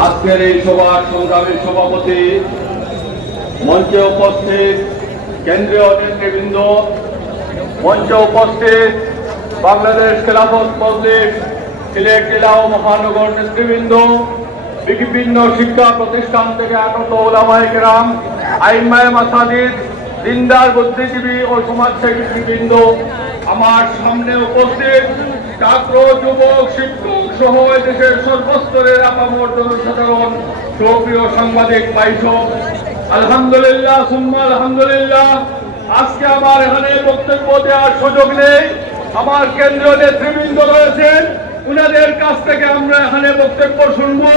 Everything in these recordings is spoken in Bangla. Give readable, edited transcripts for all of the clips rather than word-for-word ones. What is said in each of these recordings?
আজকের এই সভার সংগ্রামী সভাপতি, মঞ্চে উপস্থিত কেন্দ্রীয় নেতৃবৃন্দ, মঞ্চে উপস্থিত বাংলাদেশ খেলাফত মজলিস সিলেট জেলা ও মহানগর নেতৃবৃন্দ, বিভিন্ন শিক্ষা প্রতিষ্ঠান থেকে আগত ওলামায়ে কেরাম, আইম্মায়ে মাসাজিদ, দিনদার বুদ্ধিজীবী ও সমাজসেবীবৃন্দ, আমার সামনে উপস্থিত ছাত্র, যুবক, শিক্ষক সহ দেশের সর্বস্তরের আপামর জনসাধারণ, সুপ্রিয় সাংবাদিক ভাইসব, আলহামদুলিল্লাহ সুম্মা আলহামদুলিল্লাহ। আজকে আমার এখানে বক্তব্য দেওয়ার সুযোগ নেই। আমার কেন্দ্রীয় নেতৃবৃন্দ রয়েছেন, উনাদের কাছ থেকে আমরা এখানে বক্তব্য শুনবো।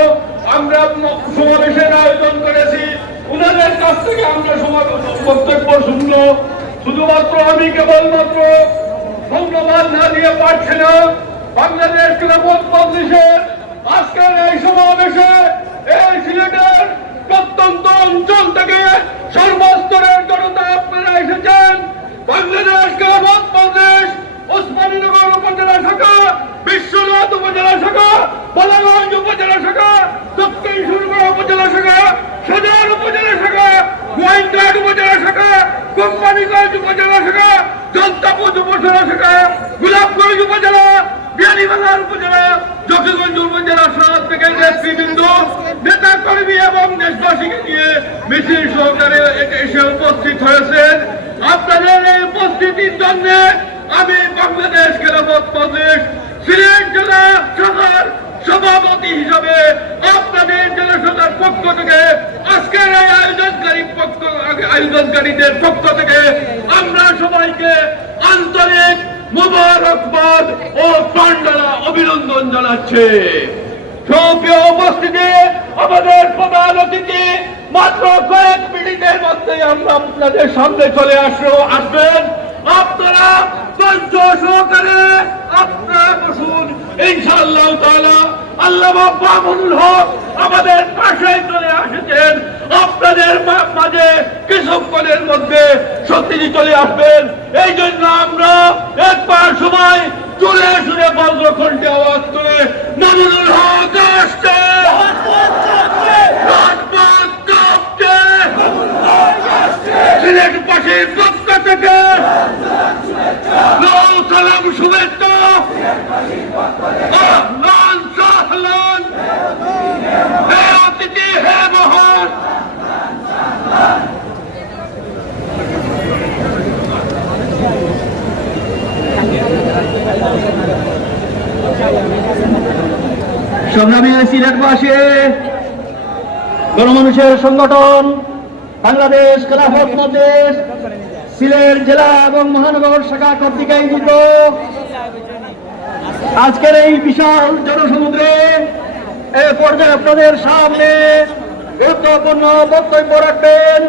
আমরা সমাবেশের আয়োজন করেছি, উনাদের কাছ থেকে আমরা বক্তব্য শুনবো। শুধুমাত্র আমি কেবলমাত্র ধন্যবাদ না দিয়ে পারছি না। বাংলাদেশ খেলাফত মজলিসের আজকের এই সমাবেশে এই সিলেটের প্রত্যন্ত অঞ্চল থেকে সর্বস্তরের জনতা আপনারা এসেছেন। বাংলাদেশ খেলাফত মজলিস ওসমানীনগর উপজেলা শাখা, বিশ্বনাথ উপজেলা শাখা, বালাগঞ্জ উপজেলা শাখা, দক্ষিণ সুরমা উপজেলা শাখা, সদর উপজেলা শাখা, গোয়াইনঘাট উপজেলা শাখা, কোম্পানিগঞ্জ উপজেলা শাখা, জলতাপুর উপজেলা শাখা, গোলাপগঞ্জ উপজেলা, বিয়ানীবাজার উপজেলা, জকিগঞ্জ উপজেলা সহ থেকে নেতৃবৃন্দ, নেতা কর্মী এবং দেশবাসীকে নিয়ে মিছিল সহকারে এসে উপস্থিত হয়েছেন। আপনাদের এই উপস্থিতির জন্য আমি বাংলাদেশ খেলাফত মজলিস সিলেট জেলা শাখার সভাপতি হিসাবে আপনাদের জেলা শাখার পক্ষ থেকে আজকের এই আয়োজনকারীদের পক্ষ থেকে আমরা সবাইকে আন্তরিক মুবারকবাদ ও প্রাণঢালা অভিনন্দন জানাচ্ছি। সুপ্রিয় উপস্থিতি, আমাদের প্রধান অতিথি মাত্র কয়েক মিনিটের মধ্যে আমরা আপনাদের সামনে চলে আসবেন। আপনারা ধৈর্য সহকারে আপনারা বসুন। ইনশাআল্লাহ তাআলা আল্লামা মামুনুল হক আমাদের পাশে চলে আসেছেন। আপনাদের মাঝে কিছুক্ষণের মধ্যে সত্যি চলে আসবেন। এই জন্য আমরা একবার সময় চলে শুনে বজ্রকণ্ঠে আওয়াজ করে মামুনুল হক আসছে, সিলেটবাসীর পক্ষ থেকে সালাম শুভেচ্ছা। হে অতিথি, হে মহান, সংগ্রামী সিলেটবাসী, গণমানুষের সংগঠন বাংলাদেশ খেলাফত মজলিস সিলেট জেলা এবং মহানগর শাখা কর্তৃক আয়োজিত আজকের এই বিশাল জনসমুদ্রে এই পর্যায়ে আপনাদের সামনে গুরুত্বপূর্ণ বক্তব্য রাখবেন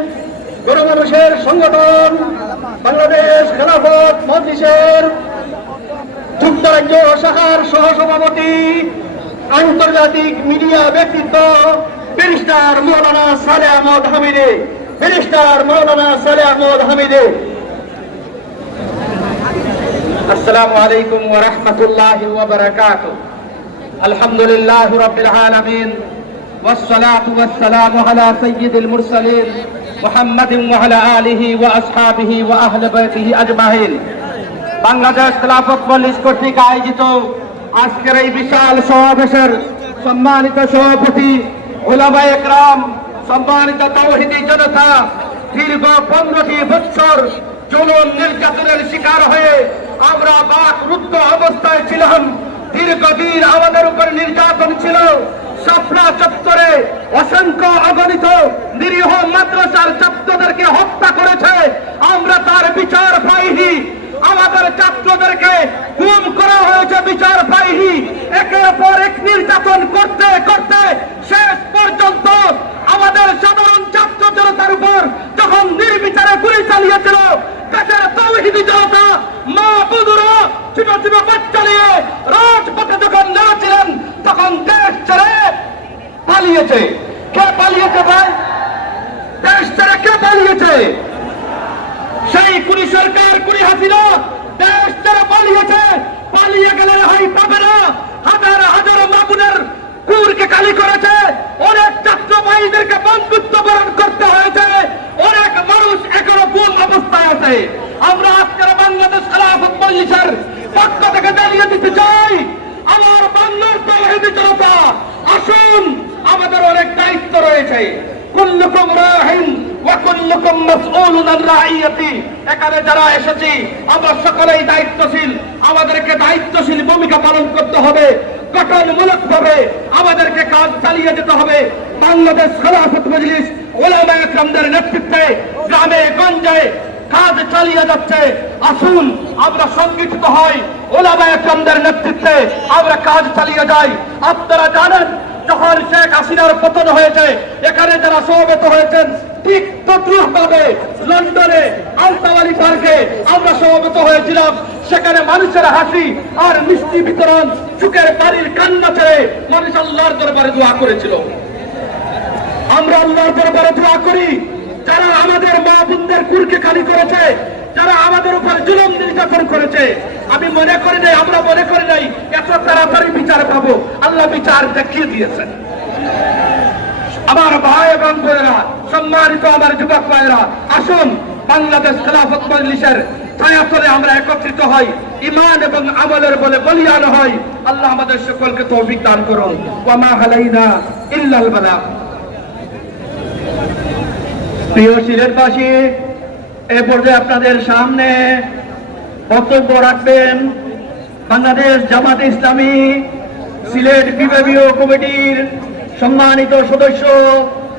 গণমানুষের সংগঠন বাংলাদেশ খেলাফত মজলিসের যুক্তরাজ্য শাখার সহসভাপতি, আন্তর্জাতিক মিডিয়া ব্যক্তিত্ব ব্যারিস্টার মৌলানা সালেহ আহমদ হামিদে। ব্যারিস্টার মৌলানা সালেহ আহমদ হামিদে। আসসালামু আলাইকুম ওয়া রাহমাতুল্লাহি ওয়া বারাকাতুহু। আলহামদুলিল্লাহি রাব্বিল আলামিন ওয়াস সালাতু ওয়াস সালামু আলা সাইয়্যিদিল মুরসালিন মুহাম্মাদিন ওয়া আলা আলিহি ওয়া আসহাবিহি ওয়া আহলি বাইতিহি আজমাইন। বাংলাদেশ খেলাফত মজলিস কর্তৃক আয়োজিত আজকের এই বিশাল সমাবেশের সম্মানিত সভাপতি, উলামায়ে কেরাম, সম্মানিত তাওহীদি জনতা, দীর্ঘ 15টি বছর জুলুম নির্যাতনের শিকার হয়ে আমরা বাকরুদ্ধ অবস্থায় ছিলাম। দীর্ঘদিন আমাদের উপর নির্যাতন ছিল। শাপলা চত্বরে অসংখ্য অগণিত নিরীহ মাদ্রাসার ছাত্রদেরকে হত্যা করেছে, আমরা তার বিচার পাইনি। আমাদের ছাত্রদেরকে গুম করা হয়েছে, বিচার পাইনি। একের পর এক নির্যাতন করতে করতে শেষ পর্যন্ত আমাদের সাধারণ ছাত্র জনতার উপর যখন নির্বিচারে গুলি চালিয়েছিল, দেশের তাওহীদি জনতা, মা বুদুরা ছোট ছোট বাচ্চা নিয়ে রাজপথে যখন নেমেছিলেন, তখন দেশ ছেড়ে পালিয়েছে। কে পালিয়েছে ভাই? দেশ ছেড়ে কে পালিয়েছে? সেই কুড়ি সরকার, কুড়ি হাসিনা দেশ ছেড়ে পালিয়েছে। পালিয়ে গেলে হয় পাবে না। হাজার হাজার মাগুনের কুরকে খালি করেছে। হয়েছে। কুল্লুকুম রাহিন ওয়া কুল্লুকুম মাসউলুন আন রাইয়াতি। এখানে যারা এসেছি আমরা সকলেই দায়িত্বশীল, আমাদেরকে দায়িত্বশীল ভূমিকা পালন করতে হবে। গঠনমূলকভাবে আমাদেরকে কাজ চালিয়ে যেতে হবে। বাংলাদেশ খেলাফত মজলিস উলামায়ে কেরামদের নেতৃত্বে গ্রামে গঞ্জে কাজ চালিয়ে যাচ্ছে। আসুন আমরা সংগঠিত হই, উলামায়ে কেরামদের নেতৃত্বে আমরা কাজ চালিয়ে যাই। আপনারা জানেন যখন শেখ হাসিনার পতন হয়েছে, এখানে যারা সমবেত হয়েছেন ঠিক তদ্রুপভাবে লন্ডনে আলতাওয়ালি পার্কে আমরা সমবেত হয়েছিলাম। সেখানে মানুষের হাসি আর মিষ্টি বিতরণ, চুকের বাড়ির কান্না ছেড়ে মানুষ আল্লাহর দরবারে দোয়া করেছিল। আমরা আল্লাহর দরবারে দোয়া করি, যারা আমাদের মা বোনদের কুরকে খালি করেছে, যারা আমাদের উপর জুলুম নির্যাতন করেছে, আমি মনে করি নাই, আমরা মনে করি নাই এত তাড়াতাড়ি বিচার পাবো। আল্লাহ বিচার দেখিয়ে দিয়েছেন। আমার ভাই এবং বোনেরা, সম্মানিত আমার যুবক ভাইয়েরা, আসুন বাংলাদেশ খেলাফত মজলিসের ছায়াতলে আমরা একত্রিত হই, ঈমান এবং আমলের বলে বলিয়ান হই। আল্লাহ আমাদের সকলকে তৌফিক দান করুন। ওয়া মা আলাইনা ইল্লাল বালাগ। প্রিয় সিলেটবাসী, এ পর্যায়ে আপনাদের সামনে বক্তব্য রাখবেন বাংলাদেশ জামাত ইসলামী সিলেট বিভাগীয় কমিটির সম্মানিত সদস্য,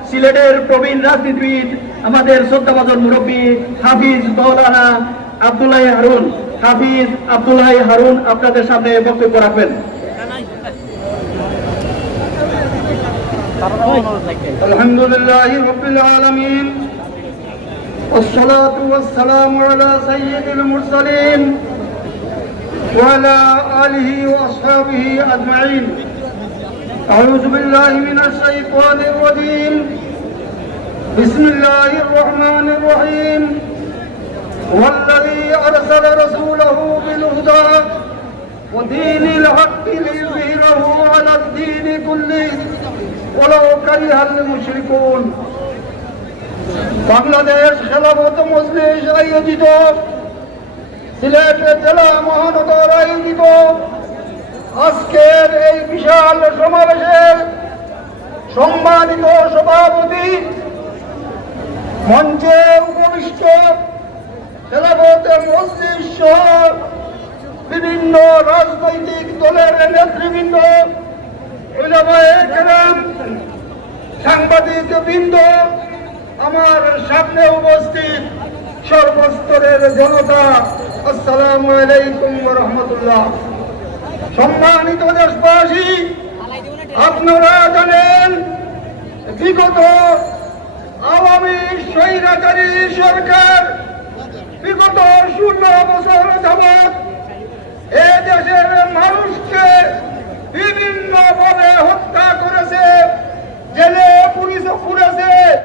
সিলেটের প্রবীণ রাজনীতিবিদ, আমাদের শ্রদ্ধাভাজন মুরব্বী হাফিজ মাওলানা আব্দুল্লাহ হারুন। হাফিজ আব্দুল্লাহ হারুন আপনাদের সামনে বক্তব্য রাখবেন। আলহামদুলিল্লাহি রাব্বিল আলামিন والصلاة والسلام على سيد المرسلين وعلى آله وأصحابه أجمعين. أعوذ بالله من الشيطان الرجيم. بسم الله الرحمن الرحيم. والذي أرسل رسوله بالهدى ودين الحق ليظهره على الدين كله ولو كره المشركون. বাংলাদেশ খেলাফত মজলিস আয়োজিত সিলেট জেলা মহানগর আয়োজিত আজকের এই বিশাল সমাবেশের সম্মানিত সভাপতি, মঞ্চে উপবিষ্ট খেলাফত মজলিস সহ বিভিন্ন রাজনৈতিক দলের নেতৃবৃন্দ, উলামায়ে কেরাম, সাংবাদিক বৃন্দ, আমার সামনে উপস্থিত সর্বস্তরের জনতা, আসসালামু আলাইকুম ওয়া রাহমাতুল্লাহ। সম্মানিত দেশবাসী, আপনারা জানেন বিগত আওয়ামী স্বৈরাচারী সরকার বিগত 16 বছর যাবৎ এ দেশের মানুষকে বিভিন্নভাবে হত্যা করেছে, জেলে পুলিশও পুড়েছে,